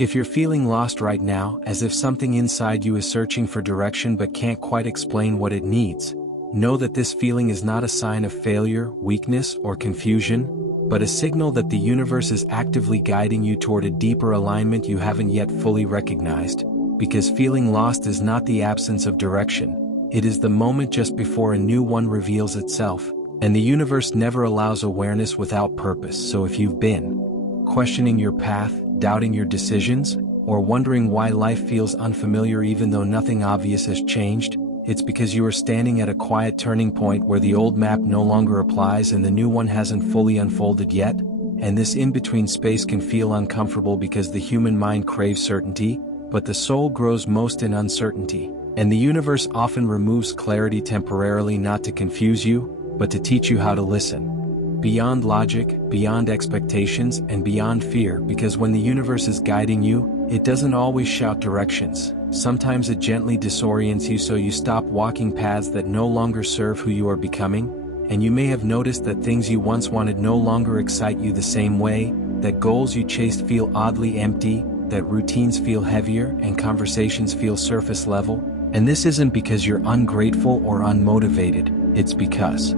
If you're feeling lost right now, as if something inside you is searching for direction but can't quite explain what it needs, know that this feeling is not a sign of failure, weakness, or confusion, but a signal that the universe is actively guiding you toward a deeper alignment you haven't yet fully recognized, because feeling lost is not the absence of direction, it is the moment just before a new one reveals itself, and the universe never allows awareness without purpose. So if you've been questioning your path, doubting your decisions, or wondering why life feels unfamiliar even though nothing obvious has changed, it's because you are standing at a quiet turning point where the old map no longer applies and the new one hasn't fully unfolded yet, and this in-between space can feel uncomfortable because the human mind craves certainty, but the soul grows most in uncertainty, and the universe often removes clarity temporarily not to confuse you, but to teach you how to listen. Beyond logic, beyond expectations, and beyond fear, because when the universe is guiding you, it doesn't always shout directions. Sometimes it gently disorients you so you stop walking paths that no longer serve who you are becoming, and you may have noticed that things you once wanted no longer excite you the same way, that goals you chased feel oddly empty, that routines feel heavier and conversations feel surface level, and this isn't because you're ungrateful or unmotivated, it's because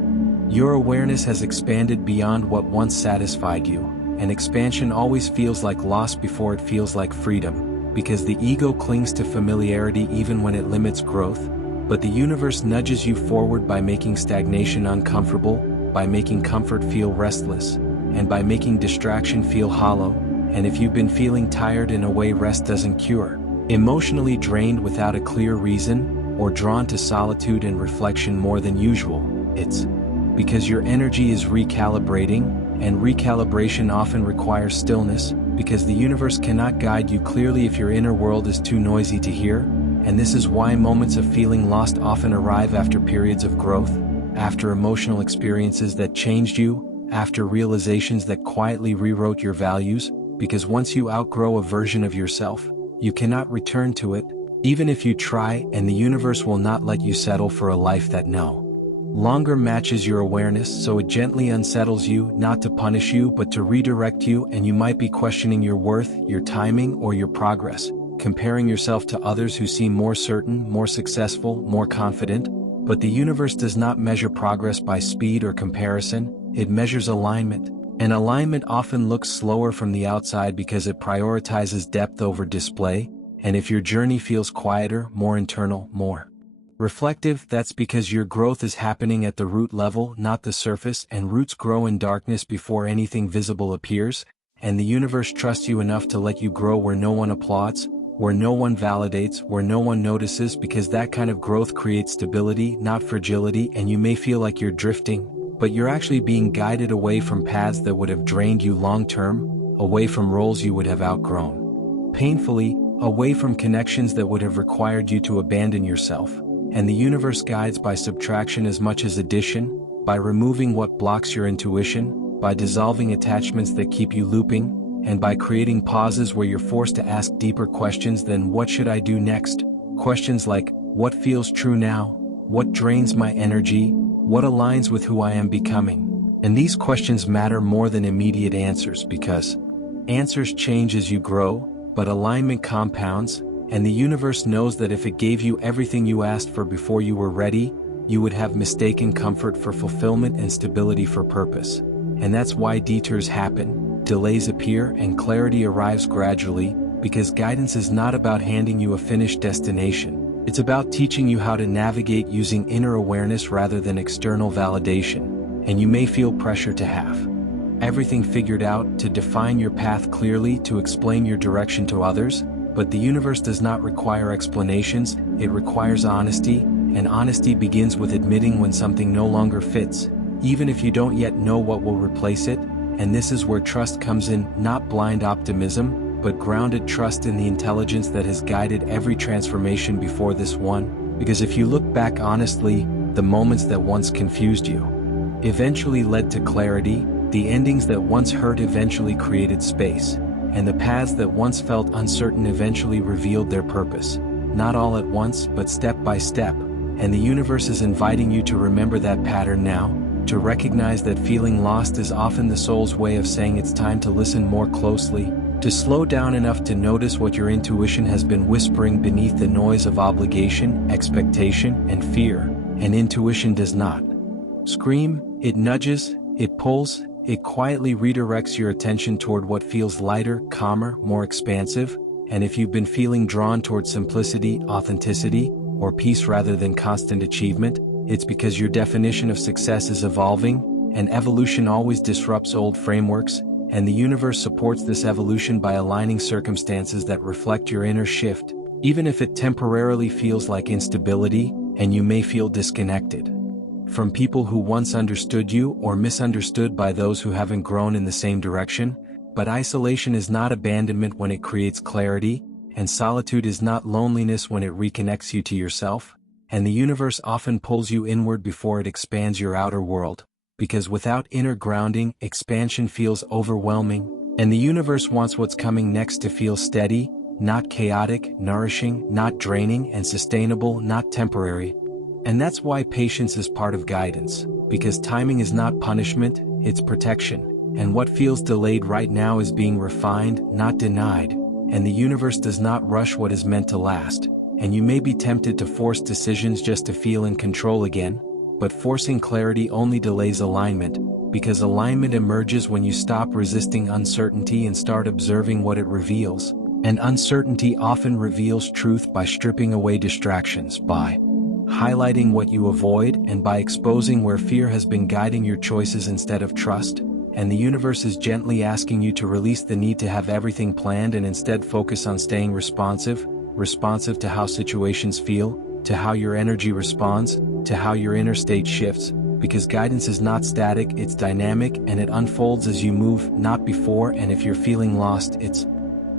your awareness has expanded beyond what once satisfied you, and expansion always feels like loss before it feels like freedom, because the ego clings to familiarity even when it limits growth, but the universe nudges you forward by making stagnation uncomfortable, by making comfort feel restless, and by making distraction feel hollow, and if you've been feeling tired in a way rest doesn't cure, emotionally drained without a clear reason, or drawn to solitude and reflection more than usual, it's because your energy is recalibrating, and recalibration often requires stillness, because the universe cannot guide you clearly if your inner world is too noisy to hear, and this is why moments of feeling lost often arrive after periods of growth, after emotional experiences that changed you, after realizations that quietly rewrote your values, because once you outgrow a version of yourself, you cannot return to it, even if you try, and the universe will not let you settle for a life that no longer matches your awareness, so it gently unsettles you, not to punish you but to redirect you, and you might be questioning your worth, your timing, or your progress, comparing yourself to others who seem more certain, more successful, more confident, but the universe does not measure progress by speed or comparison, it measures alignment, and alignment often looks slower from the outside because it prioritizes depth over display, and if your journey feels quieter, more internal, more reflective, that's because your growth is happening at the root level, not the surface, and roots grow in darkness before anything visible appears, and the universe trusts you enough to let you grow where no one applauds, where no one validates, where no one notices, because that kind of growth creates stability, not fragility, and you may feel like you're drifting, but you're actually being guided away from paths that would have drained you long-term, away from roles you would have outgrown painfully, away from connections that would have required you to abandon yourself. And the universe guides by subtraction as much as addition, by removing what blocks your intuition, by dissolving attachments that keep you looping, and by creating pauses where you're forced to ask deeper questions than what should I do next? Questions like, what feels true now? What drains my energy? What aligns with who I am becoming? And these questions matter more than immediate answers because answers change as you grow, but alignment compounds, and the universe knows that if it gave you everything you asked for before you were ready, you would have mistaken comfort for fulfillment and stability for purpose. And that's why detours happen, delays appear, and clarity arrives gradually, because guidance is not about handing you a finished destination. It's about teaching you how to navigate using inner awareness rather than external validation. And you may feel pressure to have everything figured out, to define your path clearly, to explain your direction to others, but the universe does not require explanations, it requires honesty, and honesty begins with admitting when something no longer fits, even if you don't yet know what will replace it, and this is where trust comes in, not blind optimism, but grounded trust in the intelligence that has guided every transformation before this one, because if you look back honestly, the moments that once confused you eventually led to clarity, the endings that once hurt eventually created space, and the paths that once felt uncertain eventually revealed their purpose, not all at once but step by step, and the universe is inviting you to remember that pattern now, to recognize that feeling lost is often the soul's way of saying it's time to listen more closely, To slow down enough to notice what your intuition has been whispering beneath the noise of obligation, expectation, and fear. And intuition does not scream, it nudges, it pulls, it quietly redirects your attention toward what feels lighter, calmer, more expansive. And if you've been feeling drawn toward simplicity, authenticity, or peace rather than constant achievement, it's because your definition of success is evolving, and evolution always disrupts old frameworks, and the universe supports this evolution by aligning circumstances that reflect your inner shift, even if it temporarily feels like instability, and you may feel disconnected from people who once understood you or misunderstood by those who haven't grown in the same direction. But isolation is not abandonment when it creates clarity, and solitude is not loneliness when it reconnects you to yourself, and the universe often pulls you inward before it expands your outer world, because without inner grounding, expansion feels overwhelming, and the universe wants what's coming next to feel steady, not chaotic, nourishing, not draining, and sustainable, not temporary. And that's why patience is part of guidance, because timing is not punishment, it's protection. And what feels delayed right now is being refined, not denied, and the universe does not rush what is meant to last. And you may be tempted to force decisions just to feel in control again, but forcing clarity only delays alignment, because alignment emerges when you stop resisting uncertainty and start observing what it reveals. And uncertainty often reveals truth by stripping away distractions, by highlighting what you avoid, and by exposing where fear has been guiding your choices instead of trust. And the universe is gently asking you to release the need to have everything planned and instead focus on staying responsive to how situations feel, to how your energy responds, to how your inner state shifts, because guidance is not static, it's dynamic, and it unfolds as you move, not before. And if you're feeling lost, it's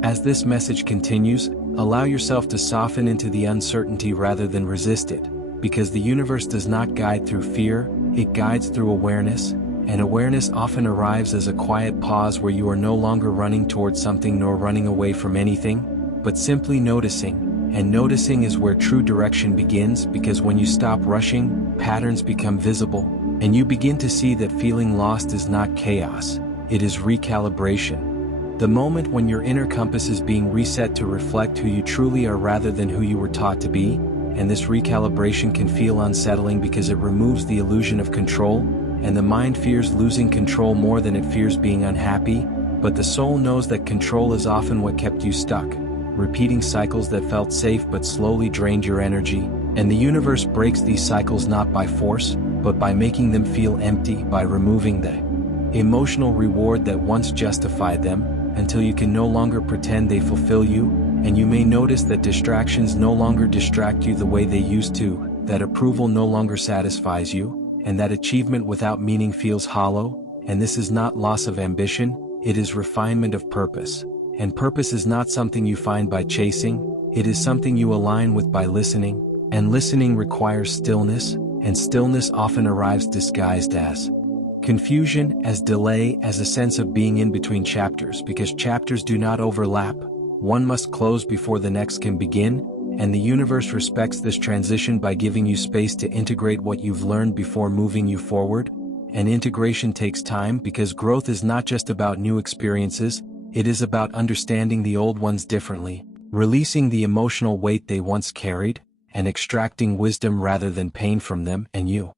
as this message continues, allow yourself to soften into the uncertainty rather than resist it, because the universe does not guide through fear, it guides through awareness. And awareness often arrives as a quiet pause where you are no longer running towards something nor running away from anything, but simply noticing. And noticing is where true direction begins, because when you stop rushing, patterns become visible, and you begin to see that feeling lost is not chaos, it is recalibration. The moment when your inner compass is being reset to reflect who you truly are rather than who you were taught to be, and this recalibration can feel unsettling because it removes the illusion of control. And the mind fears losing control more than it fears being unhappy, but the soul knows that control is often what kept you stuck, repeating cycles that felt safe but slowly drained your energy. And the universe breaks these cycles not by force, but by making them feel empty, by removing the emotional reward that once justified them, until you can no longer pretend they fulfill you. And you may notice that distractions no longer distract you the way they used to, that approval no longer satisfies you, and that achievement without meaning feels hollow. And this is not loss of ambition, it is refinement of purpose. And purpose is not something you find by chasing, it is something you align with by listening. And listening requires stillness, and stillness often arrives disguised as confusion, as delay, as a sense of being in between chapters, because chapters do not overlap. One must close before the next can begin. And the universe respects this transition by giving you space to integrate what you've learned before moving you forward. And integration takes time, because growth is not just about new experiences, it is about understanding the old ones differently, releasing the emotional weight they once carried, and extracting wisdom rather than pain from them. And you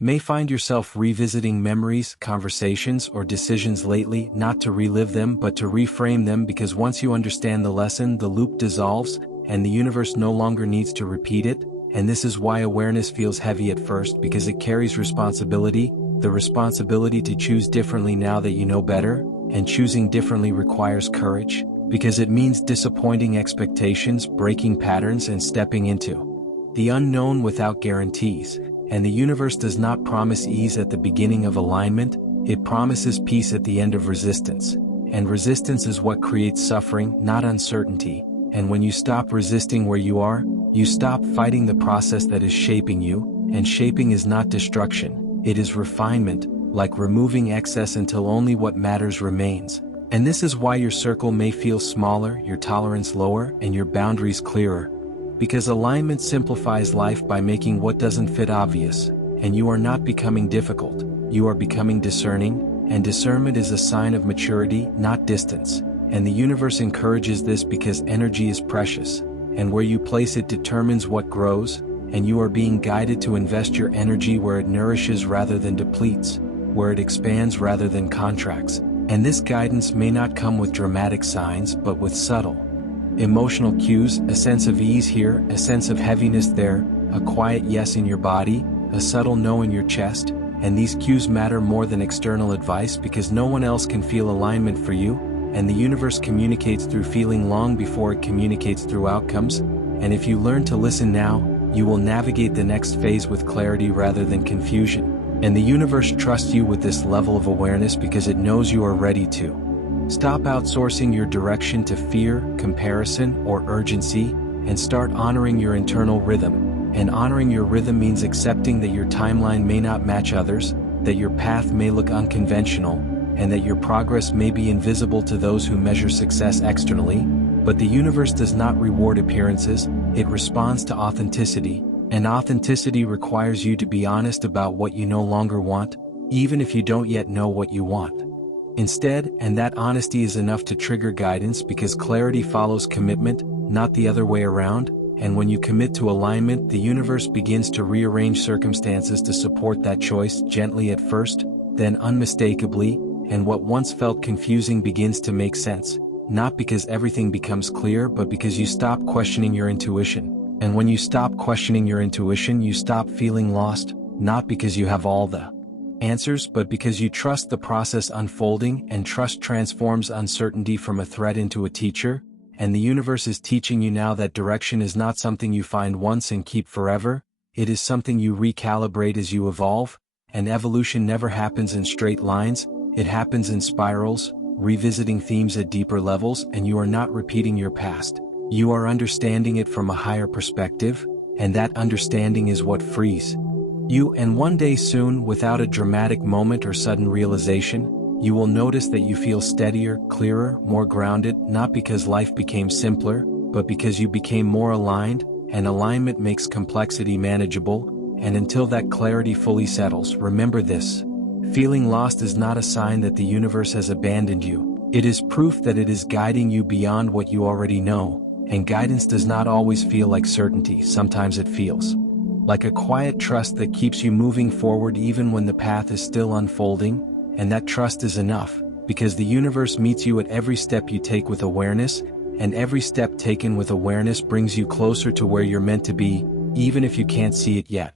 may find yourself revisiting memories, conversations, or decisions lately, not to relive them but to reframe them, because once you understand the lesson, the loop dissolves, and the universe no longer needs to repeat it. And this is why awareness feels heavy at first, because it carries responsibility, the responsibility to choose differently now that you know better. And choosing differently requires courage, because it means disappointing expectations, breaking patterns, and stepping into the unknown without guarantees. And the universe does not promise ease at the beginning of alignment, it promises peace at the end of resistance. And resistance is what creates suffering, not uncertainty. And when you stop resisting where you are, you stop fighting the process that is shaping you. And shaping is not destruction, it is refinement, like removing excess until only what matters remains. And this is why your circle may feel smaller, your tolerance lower, and your boundaries clearer. Because alignment simplifies life by making what doesn't fit obvious. And you are not becoming difficult, you are becoming discerning, and discernment is a sign of maturity, not distance. and the universe encourages this because energy is precious, and where you place it determines what grows, and you are being guided to invest your energy where it nourishes rather than depletes, where it expands rather than contracts, and this guidance may not come with dramatic signs but with subtle, emotional cues, a sense of ease here, a sense of heaviness there, a quiet yes in your body, a subtle no in your chest, and these cues matter more than external advice because no one else can feel alignment for you, and the universe communicates through feeling long before it communicates through outcomes, and if you learn to listen now, you will navigate the next phase with clarity rather than confusion. And the universe trusts you with this level of awareness because it knows you are ready to stop outsourcing your direction to fear, comparison, or urgency, and start honoring your internal rhythm. And honoring your rhythm means accepting that your timeline may not match others, that your path may look unconventional, and that your progress may be invisible to those who measure success externally, but the universe does not reward appearances, it responds to authenticity, and authenticity requires you to be honest about what you no longer want, even if you don't yet know what you want. Instead, and that honesty is enough to trigger guidance because clarity follows commitment, not the other way around, and when you commit to alignment, the universe begins to rearrange circumstances to support that choice, gently at first, then unmistakably, and what once felt confusing begins to make sense, not because everything becomes clear but because you stop questioning your intuition. And when you stop questioning your intuition, you stop feeling lost, not because you have all the answers but because you trust the process unfolding, and trust transforms uncertainty from a threat into a teacher, and the universe is teaching you now that direction is not something you find once and keep forever, it is something you recalibrate as you evolve, and evolution never happens in straight lines, it happens in spirals, revisiting themes at deeper levels, and you are not repeating your past, you are understanding it from a higher perspective, and that understanding is what frees you. And one day soon, without a dramatic moment or sudden realization, you will notice that you feel steadier, clearer, more grounded, not because life became simpler, but because you became more aligned, and alignment makes complexity manageable, and until that clarity fully settles, remember this. Feeling lost is not a sign that the universe has abandoned you, it is proof that it is guiding you beyond what you already know, and guidance does not always feel like certainty, sometimes it feels like a quiet trust that keeps you moving forward even when the path is still unfolding, and that trust is enough, because the universe meets you at every step you take with awareness, and every step taken with awareness brings you closer to where you're meant to be, even if you can't see it yet.